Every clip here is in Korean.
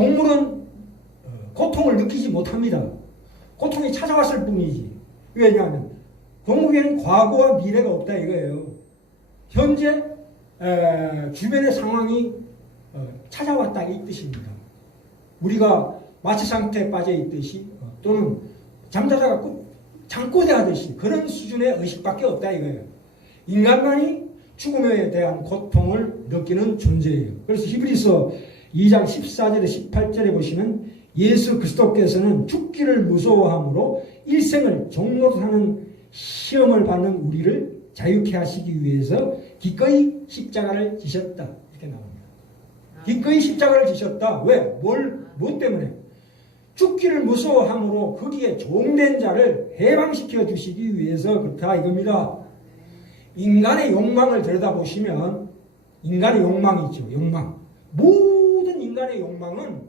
동물은 어, 고통을 느끼지 못합니다. 고통이 찾아왔을 뿐이지. 왜냐하면 동물에는 과거와 미래가 없다 이거예요. 현재 에, 주변의 상황이 어, 찾아왔다 이 뜻입니다. 우리가 마취 상태에 빠져 있듯이 어, 또는 잠자다가 꾸- 잠꼬대 하듯이 그런 수준의 의식밖에 없다 이거예요. 인간만이 죽음에 대한 고통을 느끼는 존재예요. 그래서 히브리서 2장 14절에 18절에 보시면 예수 그리스도께서는 죽기를 무서워함으로 일생을 종로로 사는 시험을 받는 우리를 자유케 하시기 위해서 기꺼이 십자가를 지셨다. 이렇게 나옵니다. 기꺼이 십자가를 지셨다. 왜? 뭘, 뭐 때문에? 죽기를 무서워함으로 거기에 종된 자를 해방시켜 주시기 위해서 그렇다 이겁니다. 인간의 욕망을 들여다보시면 인간의 욕망이죠. 욕망. 모든 인간의 욕망은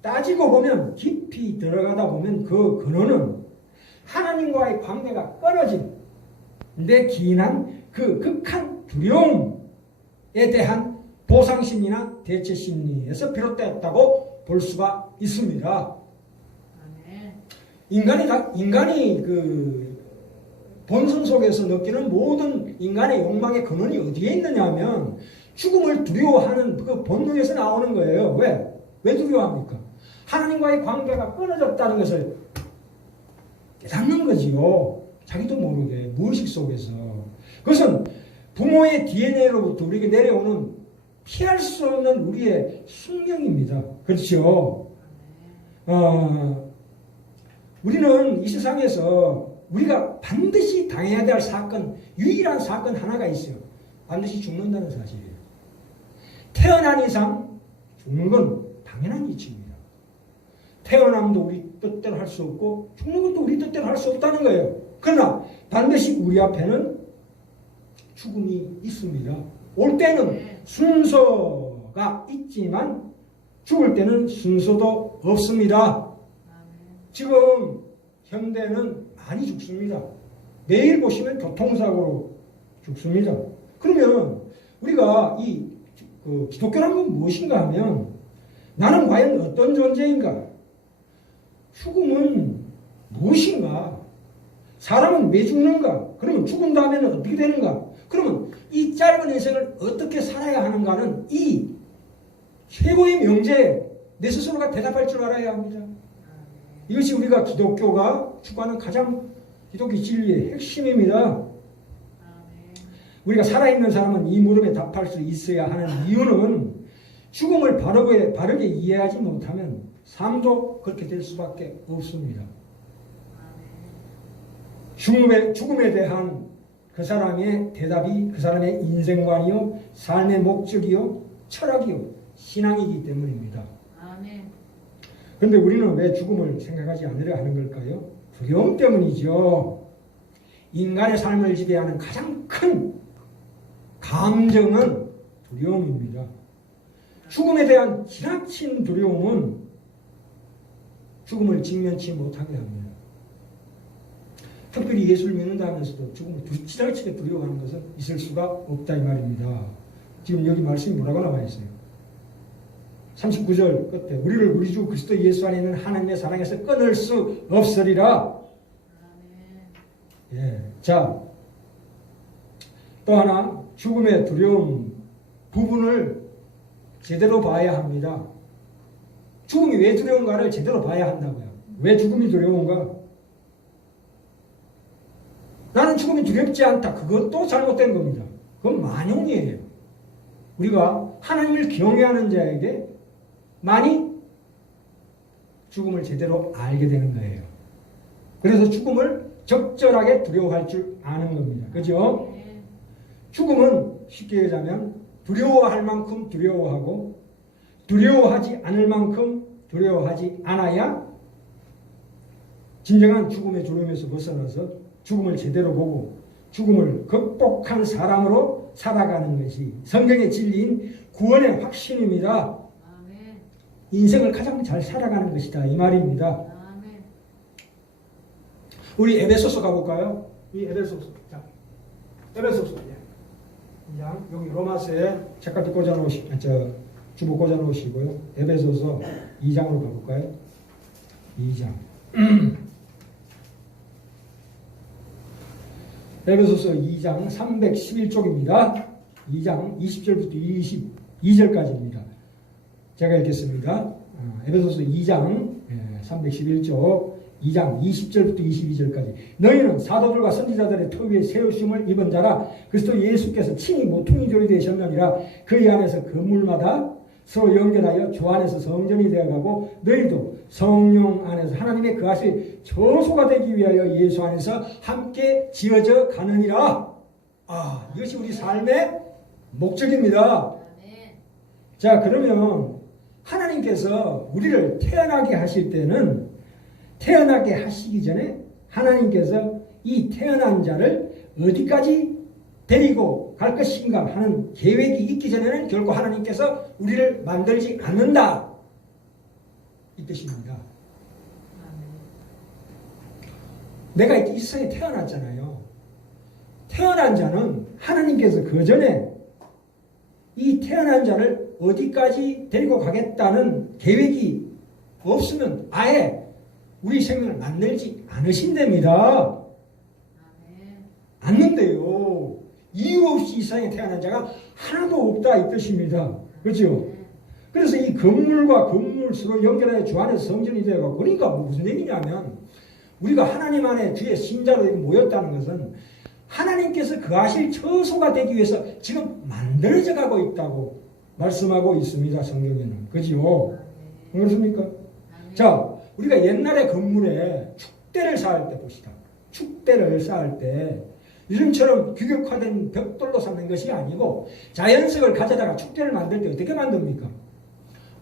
따지고 보면 깊이 들어가다 보면 그 근원은 하나님과의 관계가 끊어진 내 기인한 그 극한 두려움에 대한 보상심리나 대체심리에서 비롯되었다고 볼 수가 있습니다. 인간이 다, 인간이 그 본성 속에서 느끼는 모든 인간의 욕망의 근원이 어디에 있느냐 하면 죽음을 두려워하는 그 본능에서 나오는 거예요. 왜? 왜 두려워합니까? 하나님과의 관계가 끊어졌다는 것을 깨닫는 거지요. 자기도 모르게 무의식 속에서. 그것은 부모의 DNA로부터 우리에게 내려오는 피할 수 없는 우리의 숙명입니다. 그렇죠? 어, 우리는 이 세상에서 우리가 반드시 당해야 될 사건, 유일한 사건 하나가 있어요. 반드시 죽는다는 사실이에요. 태어난 이상 죽는 건 당연한 이치입니다. 태어남도 우리 뜻대로 할 수 없고 죽는 것도 우리 뜻대로 할 수 없다는 거예요. 그러나 반드시 우리 앞에는 죽음이 있습니다. 올 때는 순서가 있지만 죽을 때는 순서도 없습니다. 지금 현대는 많이 죽습니다. 매일 보시면 교통사고로 죽습니다. 그러면 우리가 이 그 기독교란 건 무엇인가 하면 나는 과연 어떤 존재인가? 죽음은 무엇인가? 사람은 왜 죽는가? 그러면 죽은 다음에는 어떻게 되는가? 그러면 이 짧은 인생을 어떻게 살아야 하는가는 이 최고의 명제에 내 스스로가 대답할 줄 알아야 합니다. 이것이 우리가 기독교가 추구하는 가장 기독교 진리의 핵심입니다. 우리가 살아있는 사람은 이 물음에 답할 수 있어야 하는 이유는 죽음을 바르게, 바르게 이해하지 못하면 삶도 그렇게 될 수밖에 없습니다. 죽음에, 죽음에 대한 그 사람의 대답이 그 사람의 인생관이요, 삶의 목적이요, 철학이요, 신앙이기 때문입니다. 그런데 우리는 왜 죽음을 생각하지 않으려 하는 걸까요? 두려움 때문이죠. 인간의 삶을 지배하는 가장 큰 감정은 두려움입니다. 죽음에 대한 지나친 두려움은 죽음을 직면치 못하게 합니다. 특별히 예수를 믿는다 하면서도 죽음을 두- 지나치게 두려워하는 것은 있을 수가 없다 이 말입니다. 지금 여기 말씀이 뭐라고 나와 있어요? 39절 끝에 우리를 우리 주 그리스도 예수 안에 있는 하나님의 사랑에서 끊을 수 없으리라. 예. 자, 또 하나 죽음의 두려움 부분을 제대로 봐야 합니다. 죽음이 왜 두려운가를 제대로 봐야 한다고요. 왜 죽음이 두려운가? 나는 죽음이 두렵지 않다. 그것도 잘못된 겁니다. 그건 만용이에요. 우리가 하나님을 경외하는 자에게 많이 죽음을 제대로 알게 되는 거예요. 그래서 죽음을 적절하게 두려워할 줄 아는 겁니다. 그죠? 죽음은 쉽게 얘기하자면 두려워할 만큼 두려워하고 두려워하지 않을 만큼 두려워하지 않아야 진정한 죽음의 두려움에서 벗어나서 죽음을 제대로 보고 죽음을 극복한 사람으로 살아가는 것이 성경의 진리인 구원의 확신입니다. 아멘. 인생을 가장 잘 살아가는 것이다 이 말입니다. 아멘. 우리 에베소서 가볼까요? 이 에베소서 자, 에베소서 예. 장 여기 로마서에 책까지 꽂아놓으시 저 주보 꽂아 놓으시고요. 에베소서 2장으로 가볼까요? 2장. 에베소서 2장 311쪽입니다. 2장 20절부터 22절까지입니다. 제가 읽겠습니다. 어, 에베소서 2장 311쪽 2장 20절부터 22절까지. 너희는 사도들과 선지자들의 터 위에 세우심을 입은 자라 그리스도 예수께서 친히 모퉁이 돌이 되셨느니라. 그이 안에서 건물마다 서로 연결하여 주 안에서 성전이 되어가고 너희도 성령 안에서 하나님의 그 아실 저소가 되기 위하여 예수 안에서 함께 지어져 가느니라. 아 이것이 우리 삶의 목적입니다. 자, 그러면 하나님께서 우리를 태어나게 하실 때는 태어나게 하시기 전에 하나님께서 이 태어난 자를 어디까지 데리고 갈 것인가 하는 계획이 있기 전에는 결코 하나님께서 우리를 만들지 않는다. 이 뜻입니다. 내가 이 세상에 태어났잖아요. 태어난 자는 하나님께서 그 전에 이 태어난 자를 어디까지 데리고 가겠다는 계획이 없으면 아예 우리 생명을 만들지 않으신답니다. 않는데요. 이유 없이 이 세상에 태어난 자가 하나도 없다 이 뜻입니다. 그렇죠? 그래서 이 건물과 건물 서로 연결하여 주 안에서 성전이 되고 그러니까 무슨 얘기냐면 우리가 하나님 안에 주의 신자로 모였다는 것은 하나님께서 그 하실 처소가 되기 위해서 지금 만들어져 가고 있다고 말씀하고 있습니다. 성경에는. 그지요? 그렇습니까? 자, 우리가 옛날에 건물에 축대를 쌓을 때 봅시다. 축대를 쌓을 때 요즘처럼 규격화된 벽돌로 쌓는 것이 아니고 자연석을 가져다가 축대를 만들 때 어떻게 만듭니까?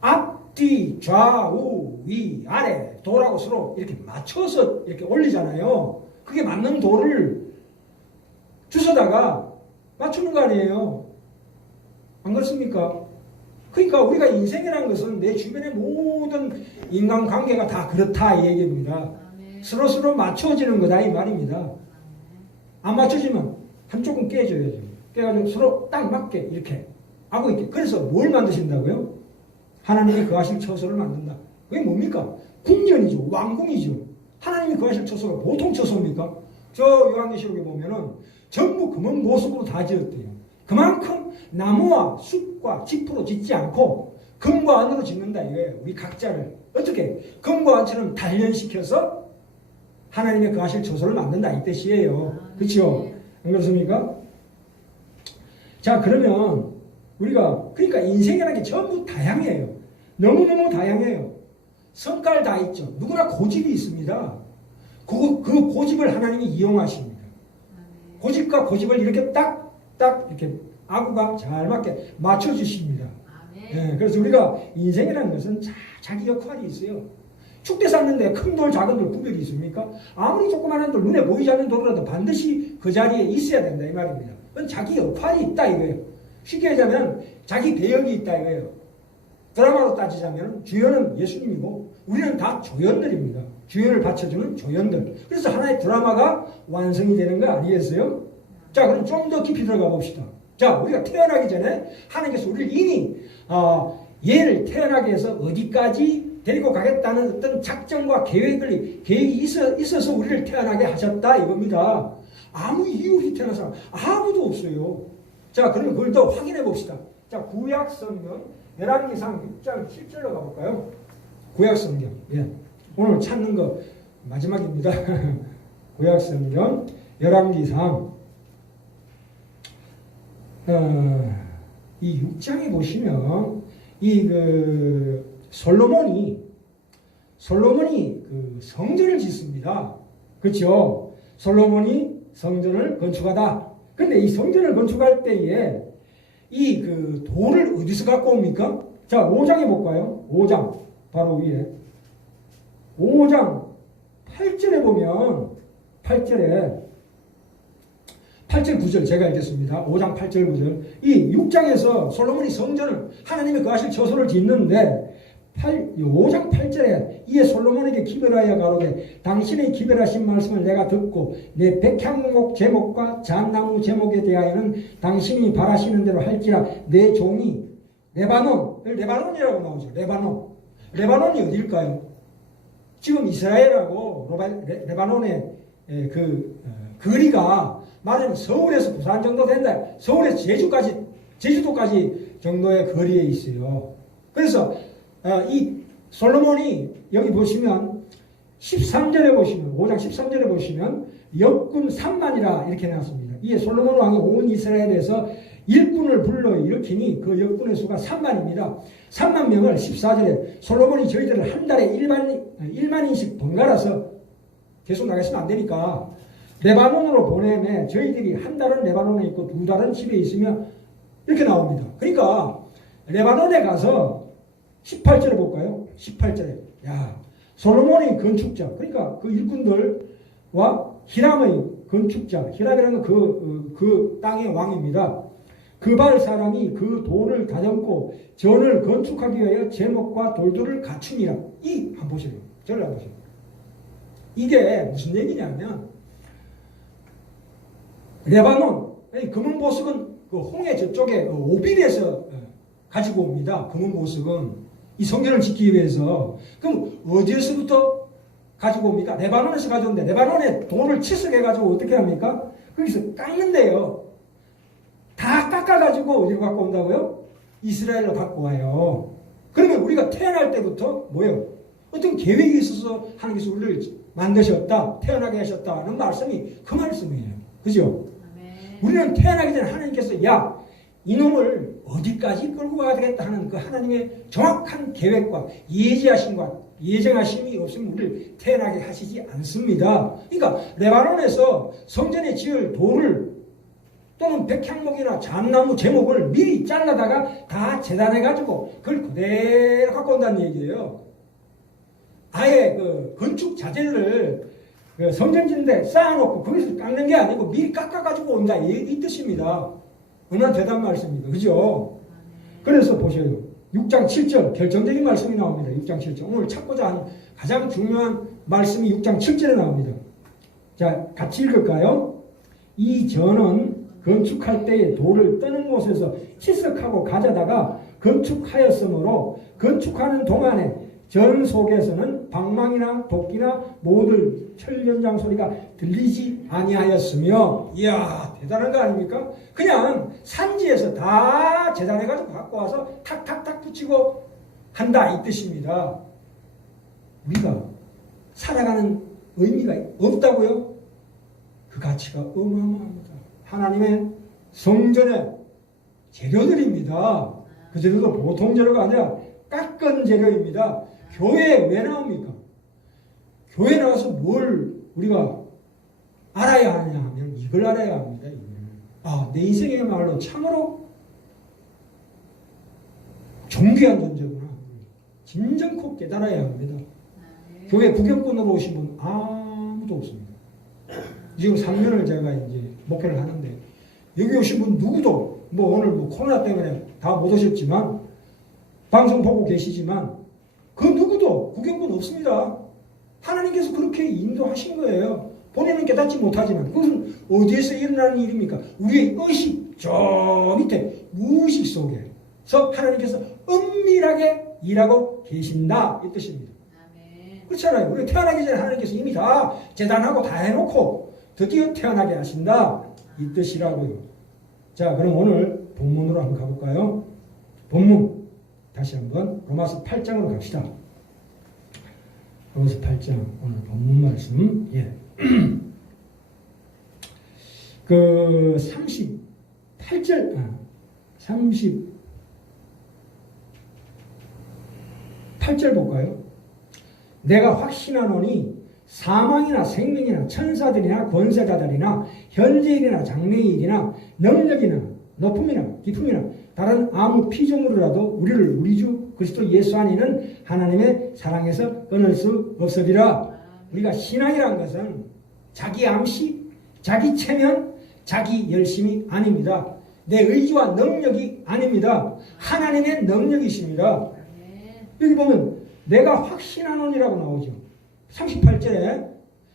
앞, 뒤, 좌우, 위, 아래 돌하고 서로 이렇게 맞춰서 이렇게 올리잖아요. 그게 맞는 돌을 주워다가 맞추는 거 아니에요. 안 그렇습니까? 그러니까 우리가 인생이라는 것은 내 주변의 모든 인간관계가 다 그렇다 이 얘기입니다. 서로 서로 맞춰지는 거다 이 말입니다. 안 맞춰지면 한쪽은 깨져야죠. 깨가지고 서로 딱 맞게 이렇게 하고 있게. 그래서 뭘 만드신다고요? 하나님이 거하실 처소를 만든다. 그게 뭡니까? 궁전이죠. 왕궁이죠. 하나님이 거하실 처소가 보통 처소입니까? 저 요한계시록에 보면은 전부 금은 모습으로 다 지었대요. 그만큼 나무와 숲과 짚으로 짓지 않고 금과 안으로 짓는다 이거예요. 우리 각자를 어떻게 금과 안처럼 단련시켜서 하나님의 거하실 처소를 만든다 이 뜻이에요. 그렇죠? 안 그렇습니까? 자 그러면 우리가 그러니까 인생이라는 게 전부 다양해요. 너무너무 다양해요. 성깔 다 있죠. 누구나 고집이 있습니다. 그, 그 고집을 하나님이 이용하십니다. 아멘. 고집과 고집을 이렇게 딱, 딱 이렇게 아구가 잘 맞게 맞춰주십니다. 예, 그래서 우리가 인생이라는 것은 자, 자기 역할이 있어요. 축대 쌓는데 큰 돌, 작은 돌 구별이 있습니까? 아무리 조그마한 돌, 눈에 보이지 않는 돌이라도 반드시 그 자리에 있어야 된다 이 말입니다. 그건 자기 역할이 있다 이거예요. 쉽게 얘기하면 자기 배역이 있다 이거예요. 드라마로 따지자면 주연은 예수님이고 우리는 다 조연들입니다. 주연을 받쳐주는 조연들. 그래서 하나의 드라마가 완성이 되는 거 아니겠어요? 자, 그럼 좀 더 깊이 들어가 봅시다. 자, 우리가 태어나기 전에 하나님께서 우리를 이미 어, 얘를 태어나게 해서 어디까지 데리고 가겠다는 어떤 작정과 계획을 계획이 있어, 있어서 우리를 태어나게 하셨다 이겁니다. 아무 이유 없이 태어난 사람 아무도 없어요. 자, 그러면 그걸 더 확인해 봅시다. 자, 구약 성경 열왕기상 6장 7절로 가볼까요? 구약 성경. 예. 오늘 찾는 거 마지막입니다. 구약 성경 열왕기상 어, 이 6장에 보시면 이 그 솔로몬이 솔로몬이 그 성전을 짓습니다. 그렇죠? 솔로몬이 성전을 건축하다. 근데 이 성전을 건축할 때에 이 그 돌을 어디서 갖고 옵니까? 자, 5장에 볼까요? 5장 바로 위에 5장 8절에 보면 8절에 8절 9절 제가 읽겠습니다. 5장 8절 9절. 이 6장에서 솔로몬이 성전을 하나님의 거하실 처소를 짓는데 8, 5장 8절에 이에 솔로몬에게 기별하여 가로되 당신의 기별하신 말씀을 내가 듣고 내 백향목 제목과 잣나무 제목에 대하여는 당신이 바라시는 대로 할지라 내 종이 레바논 레바논, 레바논이라고 나오죠. 레바논. 레바논이 어딜까요? 지금 이스라엘하고 레바논의 에, 그 어, 거리가 말하자면 서울에서 부산 정도 된다. 서울에서 제주까지 제주도까지 정도의 거리에 있어요. 그래서 어, 이 솔로몬이 여기 보시면 13절에 보시면 5장 13절에 보시면 역군 3만이라 이렇게 나왔습니다. 이에 솔로몬 왕이 온 이스라엘에서 일꾼을 불러 일으키니 그 역군의 수가 3만입니다. 3만 명을 14절에 솔로몬이 저희들을 한 달에 1만, 1만인씩 번갈아서 계속 나가시면 안 되니까 레바논으로 보내매 저희들이 한 달은 레바논에 있고 두 달은 집에 있으며 이렇게 나옵니다. 그러니까 레바논에 가서 18절에 볼까요? 18절에 야 솔로몬의 건축자 그러니까 그 일꾼들과 히람의 건축자 히람이라는 그, 어, 그 땅의 왕입니다. 그발 사람이 그 돈을 다듬고 전을 건축하기 위하여 제목과 돌들을 갖추니라. 이 한번 보세요. 저를 한번 보세요. 이게 무슨 얘기냐면 레바논 금은 보석은 그 홍해 저쪽에 그 오빌에서 어, 가지고 옵니다. 금은 보석은 이 성전을 짓기 위해서 그럼 어디에서부터 가지고 옵니까? 레바논에서 가져오는데 레바논에 돈을 치석해 가지고 어떻게 합니까? 거기서 깎는데요. 다 깎아가지고 어디로 갖고 온다고요? 이스라엘로 갖고 와요. 그러면 우리가 태어날 때부터 뭐예요? 어떤 계획이 있어서 하나님께서 우리를 만드셨다, 태어나게 하셨다는 말씀이 그 말씀이에요. 그죠? 우리는 태어나기 전에 하나님께서 야 이놈을 어디까지 끌고 가야 되겠다 하는 그 하나님의 정확한 계획과 예지하심과 예정하심이 없으면 우리를 태어나게 하시지 않습니다. 그러니까 레바논에서 성전에 지을 돌을 또는 백향목이나 잠나무 제목을 미리 잘라다가 다 재단해가지고 그걸 그대로 갖고 온다는 얘기예요. 아예 그 건축 자재를 그 성전 짓는데 쌓아놓고 거기서 깎는 게 아니고 미리 깎아가지고 온다 이, 이 뜻입니다. 얼마나 대단한 말씀입니다. 그죠? 그래서 보셔요. 6장 7절 결정적인 말씀이 나옵니다. 6장 7절 오늘 찾고자 하는 가장 중요한 말씀이 6장 7절에 나옵니다. 자 같이 읽을까요? 이 전은 건축할 때에 돌을 떠는 곳에서 치석하고 가져다가 건축하였으므로 건축하는 동안에 전 속에서는 방망이나 도끼나 모들 철연장 소리가 들리지 아니하였으며 이야 대단한 거 아닙니까? 그냥 산지에서 다 재단해가지고 갖고 와서 탁탁탁 붙이고 한다 이 뜻입니다. 우리가 살아가는 의미가 없다고요? 그 가치가 어마어마합니다. 하나님의 성전의 재료들입니다. 그 재료도 보통 재료가 아니라 깎은 재료입니다. 교회에 왜 나옵니까? 교회 나와서 뭘 우리가 알아야 하느냐 하면 이걸 알아야 합니다. 아, 내 인생의 말로 참으로 존귀한 존재구나. 진정코 깨달아야 합니다. 아멘. 교회 구경꾼으로 오신 분 아무도 없습니다. 지금 3년을 제가 이제 목회를 하는데 여기 오신 분 누구도 뭐 오늘 뭐 코로나 때문에 다 못 오셨지만 방송 보고 계시지만 구경꾼 없습니다. 하나님께서 그렇게 인도하신 거예요. 본인은 깨닫지 못하지만 그것은 어디에서 일어나는 일입니까? 우리의 의식 저 밑에 무의식 속에서 하나님께서 은밀하게 일하고 계신다 이 뜻입니다. 그렇잖아요. 우리 태어나기 전에 하나님께서 이미 다 재단하고 다 해놓고 드디어 태어나게 하신다. 이 뜻이라고요. 자, 그럼 오늘 본문으로 한번 가볼까요? 본문. 다시 한번 로마서 8장으로 갑시다. 로마서 8장 오늘 본문 말씀. 예. 그 38절 아, 30 8절 볼까요? 내가 확신하노니 사망이나 생명이나 천사들이나 권세자들이나 현재일이나 장래일이나 능력이나 높음이나 깊음이나 다른 아무 피조물이라도 우리를 우리 주 그리스도 예수 안에는 하나님의 사랑에서 끊을 수 없으리라. 우리가 신앙이란 것은 자기 암시, 자기 체면, 자기 열심이 아닙니다. 내 의지와 능력이 아닙니다. 하나님의 능력이십니다. 여기 보면 내가 확신하노니라고 나오죠. 38절에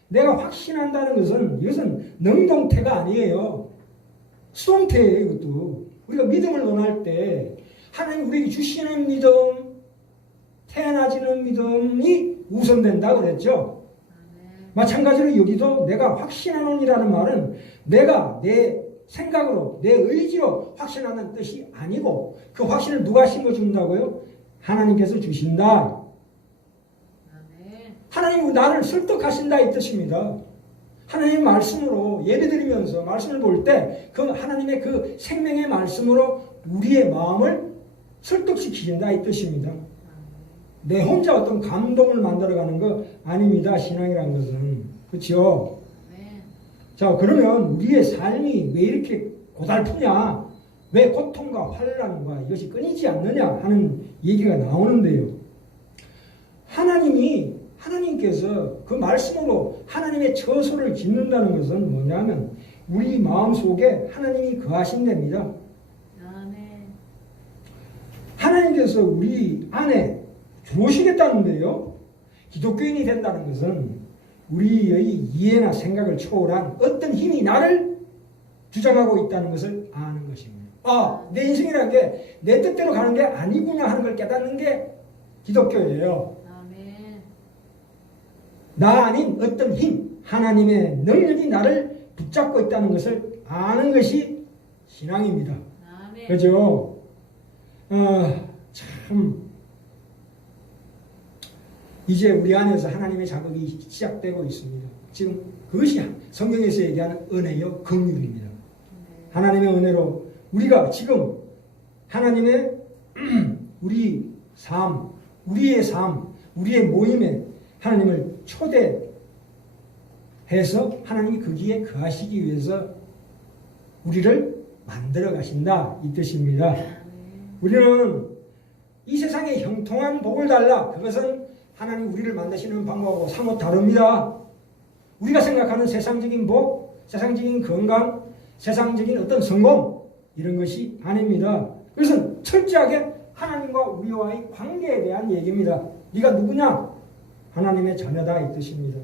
내가 확신한다는 것은 이것은 능동태가 아니에요. 수동태예요, 이것도. 우리가 믿음을 논할 때 하나님 우리에게 주시는 믿음, 태어나지는 믿음이 우선된다 그랬죠. 마찬가지로 여기도 내가 확신하노니라는 말은 내가 내 생각으로 내 의지로 확신하는 뜻이 아니고 그 확신을 누가 심어준다고요? 하나님께서 주신다. 하나님 나를 설득하신다 이 뜻입니다. 하나님 말씀으로 예배 드리면서 말씀을 볼 때 그 하나님의 그 생명의 말씀으로 우리의 마음을 설득시키신다 이 뜻입니다. 내 혼자 어떤 감동을 만들어가는 거 아닙니다. 신앙이라는 것은 그렇죠. 아멘. 자 그러면 우리의 삶이 왜 이렇게 고달프냐? 왜 고통과 환란과 이것이 끊이지 않느냐 하는 얘기가 나오는데요. 하나님이 하나님께서 그 말씀으로 하나님의 처소를 짓는다는 것은 뭐냐면 우리 마음 속에 하나님이 거하신답니다. 아멘. 하나님께서 우리 안에 들어오시겠다는데요. 기독교인이 된다는 것은 우리의 이해나 생각을 초월한 어떤 힘이 나를 주장하고 있다는 것을 아는 것입니다. 아, 내 인생이라는 게 내 뜻대로 가는 게 아니구나 하는 걸 깨닫는 게 기독교예요. 아멘. 나 아닌 어떤 힘, 하나님의 능력이 나를 붙잡고 있다는 것을 아는 것이 신앙입니다. 아멘. 그죠? 어, 참 이제 우리 안에서 하나님의 작업이 시작되고 있습니다. 지금 그것이 성경에서 얘기하는 은혜요 긍휼입니다. 네. 하나님의 은혜로 우리가 지금 하나님의 우리 삶, 우리의 삶, 우리의 모임에 하나님을 초대해서 하나님이 거기에 거하시기 위해서 우리를 만들어 가신다 이 뜻입니다. 아멘. 우리는 이 세상에 형통한 복을 달라. 그것은 하나님 우리를 만드시는 방법하고 사뭇 다릅니다. 우리가 생각하는 세상적인 복, 세상적인 건강, 세상적인 어떤 성공 이런 것이 아닙니다. 그것은 철저하게 하나님과 우리와의 관계에 대한 얘기입니다. 네가 누구냐? 하나님의 자녀다 이 뜻입니다.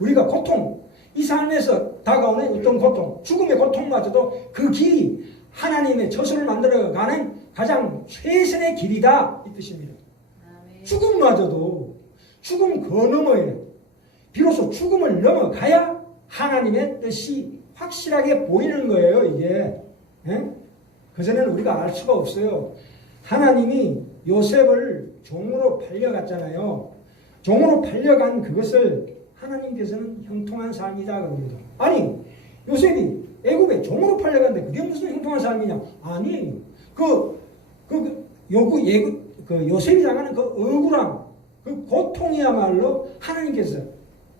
우리가 고통, 이 삶에서 다가오는 어떤 고통, 죽음의 고통마저도 그 길이 하나님의 저수를 만들어가는 가장 최선의 길이다 이 뜻입니다. 아멘. 죽음마저도 죽음 그 너머에 비로소 죽음을 넘어가야 하나님의 뜻이 확실하게 보이는 거예요 이게 예? 그전에는 우리가 알 수가 없어요 하나님이 요셉을 종으로 팔려갔잖아요 종으로 팔려간 그것을 하나님께서는 형통한 삶이다 그럽니다 아니 요셉이 애굽에 종으로 팔려갔는데 그게 무슨 형통한 삶이냐 아니에요 그, 그, 그 요구 예굽 그 요셉이 당하는 그 억울함, 그 고통이야말로 하나님께서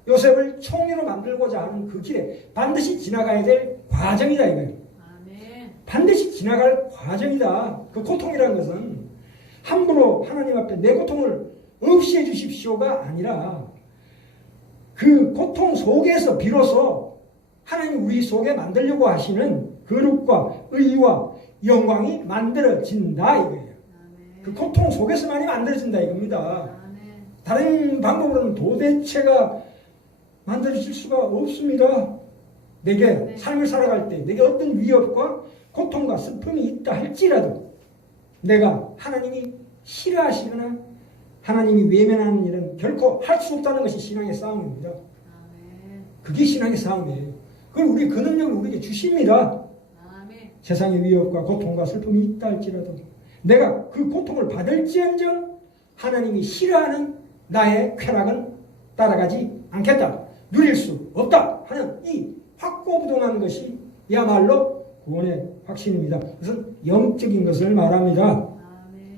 요셉을 총리로 만들고자 하는 그 길에 반드시 지나가야 될 과정이다 이거예요. 반드시 지나갈 과정이다. 그 고통이라는 것은 함부로 하나님 앞에 내 고통을 없이 해주십시오가 아니라 그 고통 속에서 비로소 하나님 우리 속에 만들려고 하시는 거룩과 의와 영광이 만들어진다 이거예요. 그 고통 속에서만이 만들어진다 이겁니다. 다른 방법으로는 도대체가 만들어질 수가 없습니다. 내게 네. 삶을 살아갈 때 내게 어떤 위협과 고통과 슬픔이 있다 할지라도 내가 하나님이 싫어하시거나 하나님이 외면하는 일은 결코 할 수 없다는 것이 신앙의 싸움입니다. 그게 신앙의 싸움이에요. 그걸 우리 그 능력을 우리에게 주십니다. 세상의 위협과 고통과 슬픔이 있다 할지라도 내가 그 고통을 받을지언정 하나님이 싫어하는 나의 쾌락은 따라가지 않겠다. 누릴 수 없다 하는 이 확고부동한 것이 야말로 구원의 확신입니다. 그것은 영적인 것을 말합니다.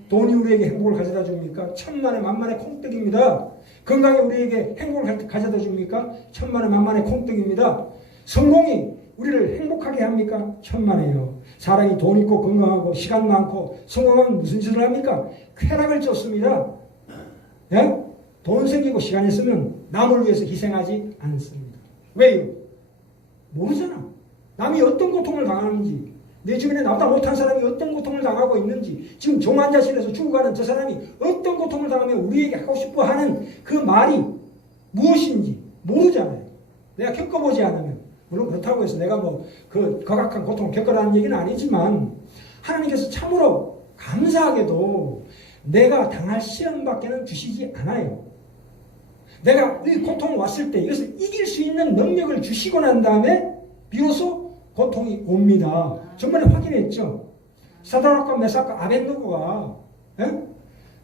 돈이 우리에게 행복을 가져다 줍니까? 천만의 만만의 콩떡입니다. 건강이 우리에게 행복을 가져다 줍니까? 천만의 만만의 콩떡입니다. 성공이 우리를 행복하게 합니까? 천만에요. 사람이 돈 있고 건강하고 시간 많고 성공하면 무슨 짓을 합니까? 쾌락을 쫓습니다. 예? 돈 생기고 시간 있으면 남을 위해서 희생하지 않습니다. 왜요? 모르잖아. 남이 어떤 고통을 당하는지, 내 주변에 나보다 못한 사람이 어떤 고통을 당하고 있는지, 지금 종환자실에서 죽어가는 저 사람이 어떤 고통을 당하며 우리에게 하고 싶어 하는 그 말이 무엇인지 모르잖아요. 내가 겪어보지 않으면. 물론 그렇다고 해서 내가 뭐 그 거각한 고통을 겪으라는 얘기는 아니지만, 하나님께서 참으로 감사하게도 내가 당할 시험밖에는 주시지 않아요. 내가 이 고통 왔을 때 이것을 이길 수 있는 능력을 주시고 난 다음에 비로소 고통이 옵니다. 전번에 확인했죠. 사다락과 메사카 아벤노고가 예?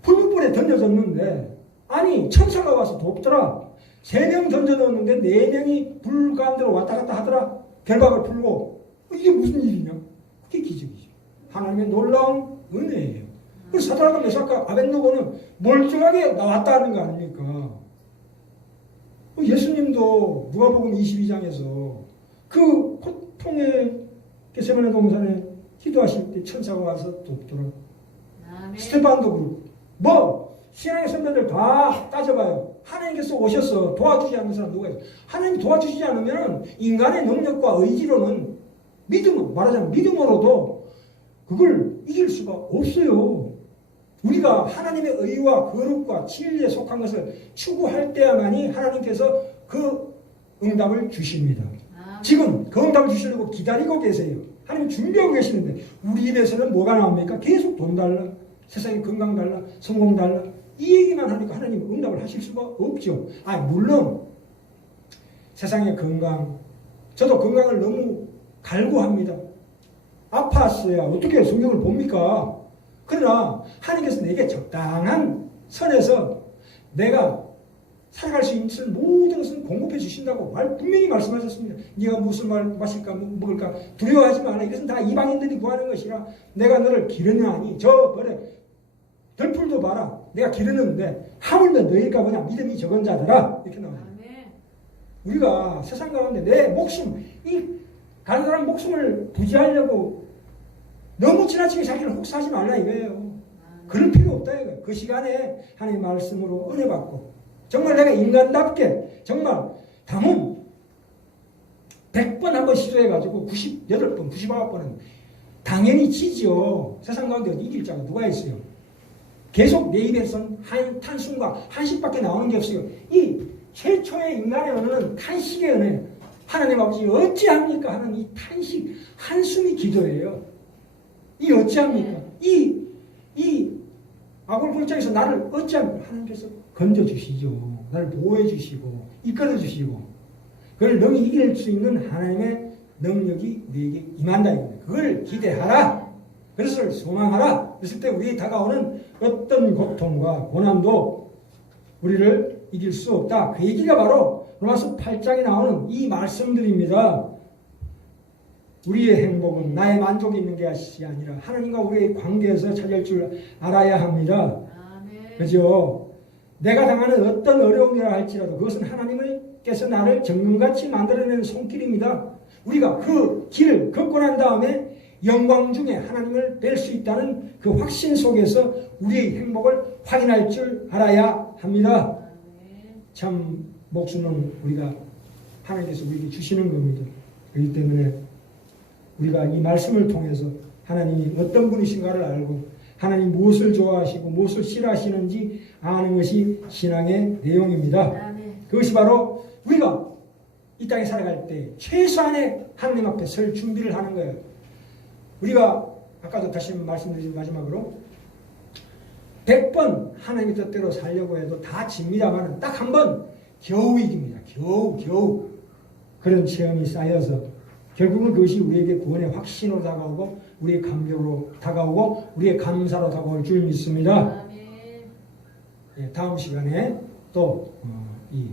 불불에 던져졌는데 아니 천사가 와서 돕더라. 세 명 던져 넣었는데 네 명이 불 가운데로 왔다 갔다 하더라. 결박을 풀고 이게 무슨 일이냐? 그게 기적이죠. 하나님의 놀라운 은혜예요. 그 사다락과 메사카 아벤노고는 멀쩡하게 나왔다는 거 아닙니까? 어, 예수님도 누가복음 22장에서 그 고통의 게세마네 동산에 기도하실 때 천사가 와서 돕더라. 스테반도 그렇고 뭐 신앙의 선배들 다 따져봐요. 하나님께서 오셔서 도와주지 않는 사람 누가 있어? 하나님이 도와주시지 않으면 인간의 능력과 의지로는 믿음 말하자면 믿음으로도 그걸 이길 수가 없어요. 우리가 하나님의 의와 거룩과 진리에 속한 것을 추구할 때야만이 하나님께서 그 응답을 주십니다. 지금 그 응답을 주시려고 기다리고 계세요. 하나님 준비하고 계시는데 우리 입에서는 뭐가 나옵니까? 계속 돈 달라, 세상에 건강 달라, 성공 달라 이 얘기만 하니까 하나님 응답을 하실 수가 없죠. 아 물론 세상의 건강 저도 건강을 너무 갈구합니다. 아팠어야 어떻게 성경을 봅니까? 그러나 하나님께서 내게 적당한 선에서 내가 살아갈 수 있는 모든 것은 공급해 주신다고 말 분명히 말씀하셨습니다. 네가 무슨 말 마실까 뭐- 먹을까 두려워하지 마라. 이것은 다 이방인들이 구하는 것이라 내가 너를 기르냐니 저 그래 덜풀도 봐라. 내가 기르는데 하물며 너희가 뭐냐 믿음이 적은 자들아 이렇게 나와요. 우리가 세상 가운데 내 목숨 이 다른 사람 목숨을 부지하려고 너무 지나치게 자기를 혹사하지 말라 이거예요. 그럴 필요 없다 이거예요. 그 시간에 하나님 말씀으로 은혜 받고 정말 내가 인간답게 정말 담은 100번 한번 시도해가지고 98번, 99번은 당연히 지지요. 세상 가운데 이길 자가 누가 있어요? 계속 내 입에선 한 탄순과 한식밖에 나오는 게 없어요. 이 최초의 인간의 언어는 탄식의 언어예요. 하나님 아버지 어찌합니까 하는 이 탄식 한숨이 기도예요. 이 어찌합니까? 이, 이 악을 골짜기에서 나를 어찌합니까? 하나님께서 건져주시죠. 나를 보호해주시고 이끌어주시고 그걸 너희 이길 수 있는 하나님의 능력이 너에게 임한다 이겁니다. 그걸 기대하라. 그것을 소망하라. 그랬을 때 우리에 다가오는 어떤 고통과 고난도 우리를 이길 수 없다. 그 얘기가 바로 로마서 8장에 나오는 이 말씀들입니다. 우리의 행복은 나의 만족이 있는 것이 아니라 하나님과 우리의 관계에서 찾을 줄 알아야 합니다. 그죠? 내가 당하는 어떤 어려움이라 할지라도 그것은 하나님께서 나를 정금같이 만들어내는 손길입니다. 우리가 그 길을 걷고 난 다음에 영광 중에 하나님을 뵐 수 있다는 그 확신 속에서 우리의 행복을 확인할 줄 알아야 합니다. 참 목숨은 우리가 하나님께서 우리에게 주시는 겁니다. 그렇기 때문에 우리가 이 말씀을 통해서 하나님이 어떤 분이신가를 알고 하나님 무엇을 좋아하시고 무엇을 싫어하시는지 아는 것이 신앙의 내용입니다. 그것이 바로 우리가 이 땅에 살아갈 때 최소한의 하나님 앞에 설 준비를 하는 거예요. 우리가 아까도 다시 말씀드린 마지막으로 100번 하나님의 뜻대로 살려고 해도 다 집니다만 딱 한 번 겨우 이깁니다. 겨우 겨우 그런 체험이 쌓여서 결국은 그것이 우리에게 구원의 확신으로 다가오고 우리의 감격으로 다가오고 우리의 감사로 다가올 줄 믿습니다. 아멘. 예, 다음 시간에 또이